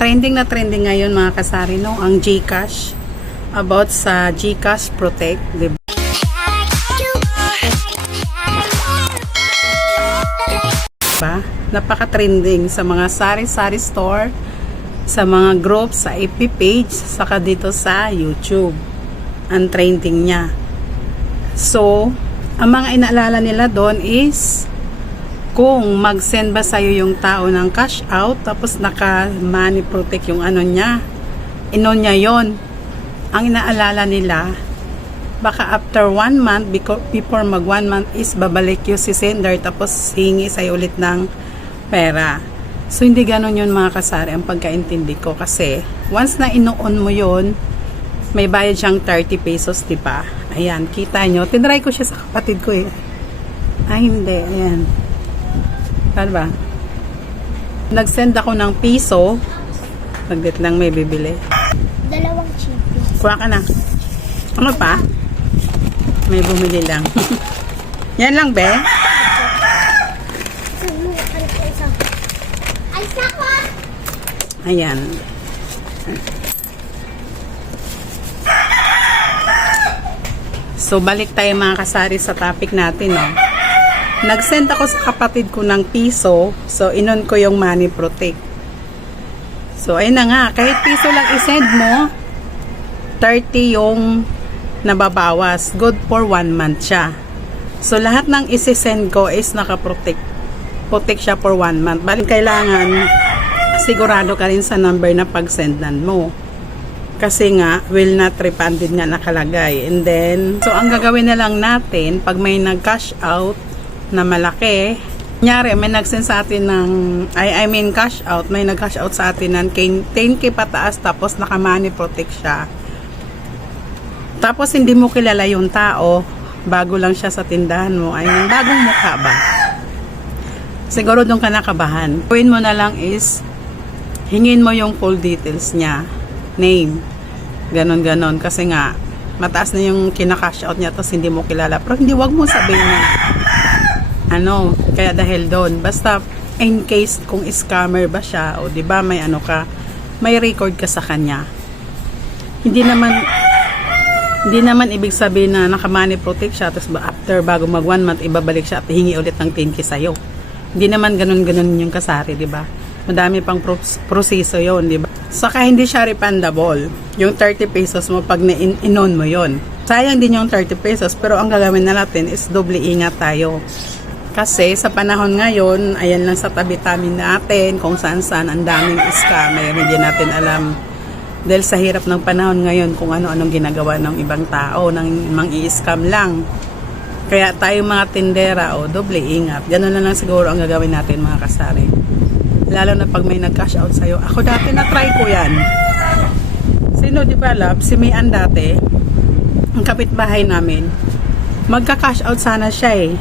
Trending na trending ngayon mga kasari, no, ang GCash, about sa GCash Protect, diba? Napaka-trending sa mga sari-sari store, sa mga groups, sa FB page, saka dito sa YouTube. Ang trending niya. So, ang mga inaalala nila doon is kung mag-send ba sa'yo yung tao ng cash out, tapos naka-money protect yung ano niya, inon niya yon. Ang inaalala nila, baka after 1 month, before mag 1 month is babalik yung si sender, tapos hingi sa'yo ulit ng pera. So, hindi ganon yun mga kasari, ang pagkaintindi ko. Kasi, once na ino-on mo yun, may bayad siyang 30 pesos, diba? Ayan, kita nyo. Tinry ko siya sa kapatid ko eh. Ay, hindi. Ayan. Saan ba? Nag-send ako ng piso. Nagdit lang may bibili. 2 chippy. Kuha ka na. Ano pa? May bumili lang. Yan lang, be? Ay, sako! Ayan. So, balik tayo mga kasari sa topic natin, no? Nag-send ako sa kapatid ko ng piso. So, inon ko yung money protect. So, ayun na nga. Kahit piso lang isend mo, 30 yung nababawas. Good for 1 month siya. So, lahat ng isi-send ko is nakaprotect. Protect siya for 1 month. Balik kailangan, sigurado ka rin sa number na pag-sendan mo. Kasi nga, will not refunded nga nakalagay. And then, so ang gagawin na lang natin, pag may nag-cash out na malaki, kunyari, may nag-send sa atin ng, cash out, may nag-cash out sa atin ng 10k pataas, tapos naka-money protect siya. Tapos, hindi mo kilala yung tao, bago lang siya sa tindahan mo, bagong mukha ba? Siguro doon ka nakabahan. Gawin mo na lang is, hingin mo yung full details niya. Name. Ganon. Kasi nga, mataas na yung kinakash out niya, tapos hindi mo kilala. Pero hindi, wag mo sabihin na, kaya dahil doon. Basta, in case kung scammer ba siya, o diba, may may record ka sa kanya. Hindi naman ibig sabihin na naka-money protect siya, tapos after, bago mag 1 month, ibabalik siya at hingi ulit ng 10k sa'yo. Hindi naman ganun yung kasari, diba? Madami pang proseso yon, di ba? Saka hindi siya refundable. Yung 30 pesos mo pag inon mo yon. Sayang din yung 30 pesos, pero ang gagawin na natin is doble ingat tayo. Kasi sa panahon ngayon, ayan lang sa tabi-tabi natin, kung saan-saan ang daming scammer, hindi natin alam. Dahil sa hirap ng panahon ngayon, kung ano-anong ginagawa ng ibang tao, ng mang-i-scam lang. Kaya tayo mga tindera, doble ingat. Ganun na lang siguro ang gagawin natin mga kasari. Lalo na pag may nag-cash out sa'yo. Ako dati na-try ko yan. Sino di ba, love? Si Mian dati, ang kapitbahay namin, magka-cash out sana siya eh.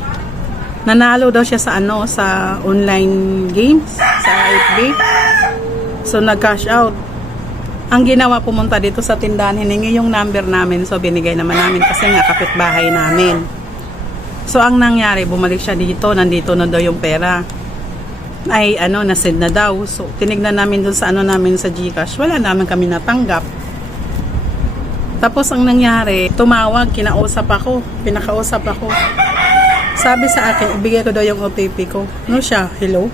Nanalo daw siya sa sa online games, sa FB. So, nag-cash out. Ang ginawa, pumunta dito sa tindahan, hiningi yung number namin. So, binigay naman namin kasi nga kapitbahay namin. So, ang nangyari, bumalik siya dito. Nandito na daw yung pera. Ay nasend na daw. So tinignan namin dun sa namin sa GCash, wala naman kami natanggap. Tapos ang nangyari, tumawag, pinakausap ako. Sabi sa akin, ibigay ko daw yung OTP ko. Siya, hello?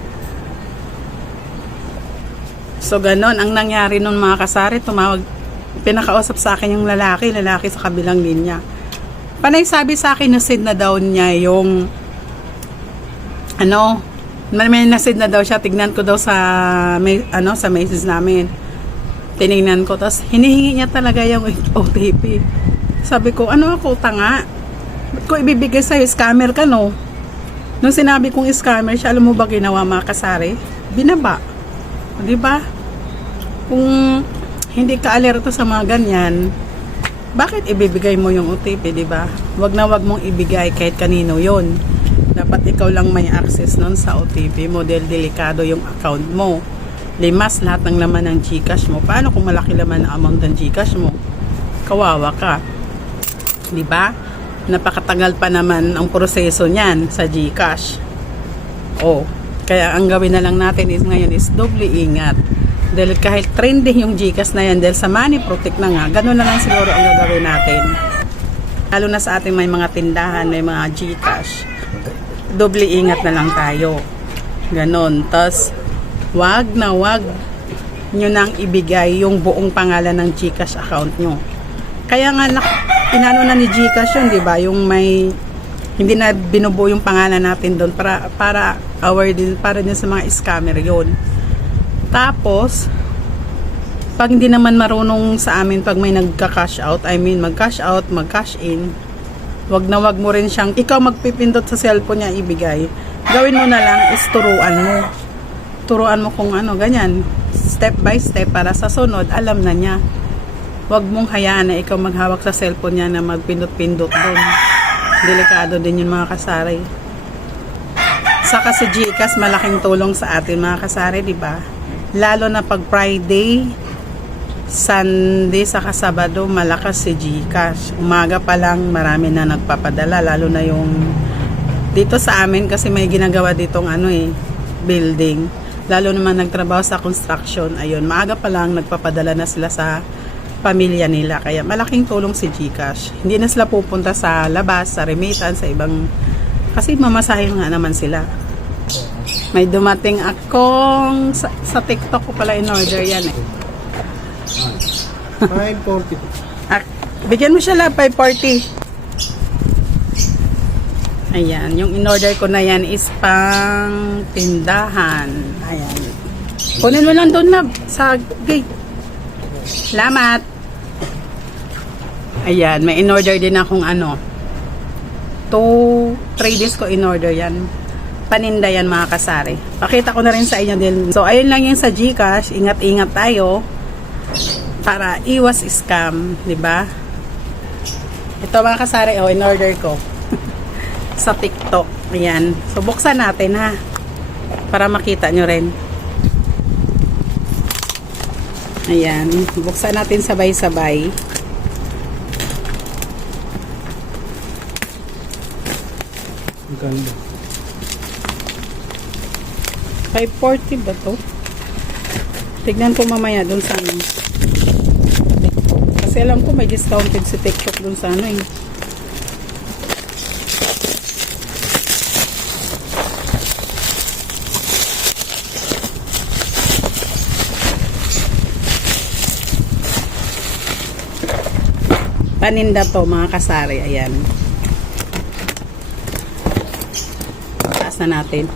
So ganon ang nangyari nun mga kasari, tumawag, pinakausap sa akin yung lalaki sa kabilang linya. Panay sabi sa akin, nasend na daw niya yung may nasend na daw siya. Tignan ko daw sa sa message namin. Tinignan ko, tapos hinihingi niya talaga yung OTP. Sabi ko, ako tanga? Ba't ko ibibigay sa'yo? Scammer ka, no? Nung sinabi kong scammer siya, alam mo ba ginawa mga kasari? Binaba. Diba? Kung hindi ka alerto sa mga ganyan, bakit ibibigay mo yung OTP, diba? Wag na wag mong ibigay kahit kanino yon. Dapat ikaw lang may access nun sa OTP mo dahil delikado yung account mo. Limas lahat ng laman ng GCash mo. Paano kung malaki laman ang amount ng GCash mo? Kawawa ka. Diba? Napakatagal pa naman ang proseso niyan sa GCash. Kaya ang gawin na lang natin is ngayon is doble ingat. Dahil kahit trending yung GCash na yan, dahil sa money protect na nga, ganun na lang siguro ang gagawin natin. Lalo na sa ating may mga tindahan, may mga GCash. Doble ingat na lang tayo. Ganon. Tapos, wag nyo nang ibigay yung buong pangalan ng GCash account nyo. Kaya nga, inano na ni GCash yun, di ba? Yung may, hindi na binubuo yung pangalan natin doon para din sa mga scammer yun. Tapos, pag hindi naman marunong sa amin pag may nagka-cash out, mag-cash out, mag-cash in, wag mo rin siyang, ikaw magpipindot sa cellphone niya ibigay. Gawin mo na lang is turuan mo. Turuan mo kung ano, ganyan. Step by step para sa sunod, alam na niya. Wag mong hayaan na ikaw maghawak sa cellphone niya na magpindot-pindot doon. Delikado din yun mga kasari. Saka sa GCash, malaking tulong sa atin mga kasari, di ba? Lalo na pag Friday, Sunday, saka Sabado, malakas si GCash. Umaga pa lang, marami na nagpapadala. Lalo na yung dito sa amin kasi may ginagawa ditong building. Lalo naman nagtrabaho sa construction. Ayun, maaga pa lang nagpapadala na sila sa pamilya nila. Kaya malaking tulong si GCash. Hindi na sila pupunta sa labas, sa remittance, sa ibang... Kasi mamasahe nga naman sila. May dumating akong sa TikTok ko pala in order yan eh. 540. Bigyan mo siya lang 540. Ayan, yung in order ko na yan is pang tindahan. Ayan. Kunin mo lang doon na sa gate. Salamat. Ayan, may in order din akong 3 days ko in order yan. Paninda yan mga kasari. Pakita ko na rin sa inyo din. So ayun lang yung sa GCash. Ingat-ingat tayo para iwas scam, di ba? Ito mga kasari, in order ko sa TikTok. Ayan. So buksan natin ha para makita nyo rin. Ayan. Buksan natin sabay-sabay. Ang ganda. 540 ba to? Tignan ko mamaya dun sa kasi alam ko may discounted si TikTok dun sa paninda to mga kasari. Ayan, taas na natin.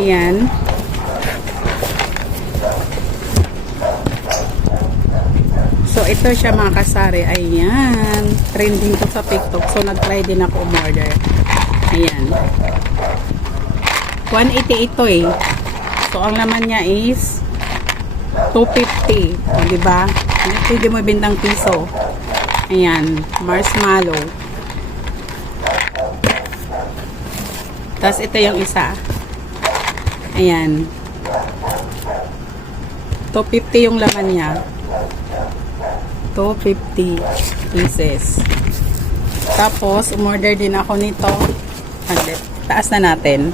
Ayan. So, ito siya mga kasari. Ayan. Trending ko sa TikTok. So, nag-try din ako umorder. Ayan. 188 ito eh. So, ang laman niya is 250. O, diba? Pwede mo bintang piso. Ayan. Marshmallow. Tapos, ito yung isa. Ayan. 250 yung laman niya. 250 pieces. Tapos, umorder din ako nito. Taas na natin.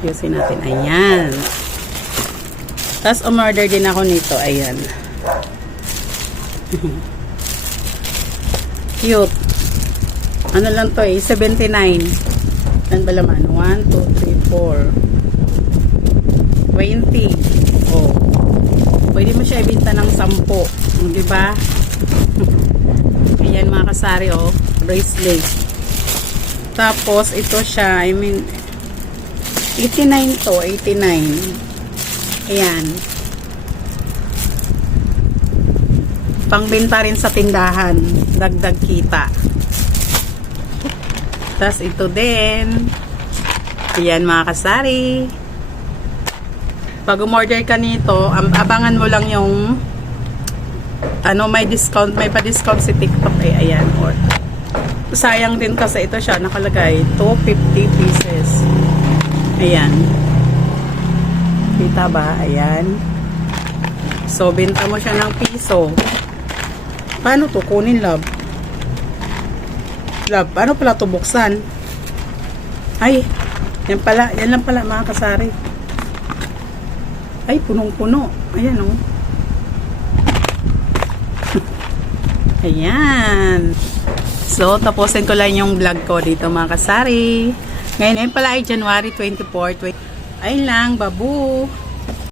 Ayusin natin. Ayan. Tapos, umorder din ako nito. Ayan. Cute. Ano lang to eh? 79. Ano ba laman? 1, 2, 3, 4. 20. Oh. Pwede mo siya ibenta ng 10. Diba? Ayan mga kasari, oh. Bracelet. Tapos, ito siya, 89 to. 89. Ayan. Pangbenta rin sa tindahan. Dagdag kita. Tapos ito din. Ayan mga kasari. Pag umorder ka nito, abangan mo lang yung may discount, may pa-discount si TikTok eh. Ayan. Or, sayang din kasi ito siya nakalagay 250 pieces. Ayan. Kita ba? Ayan. So, benta mo siya ng piso. Paano to kunin, love? Love, paano pala to buksan? Ay, yan pala. Yan lang pala mga kasari. Ay, punong-puno. Ayan, oh. Ayan. So, tapusin ko lang yung vlog ko dito mga kasari. Ngayon pala ay January 24. Ayun lang, babu.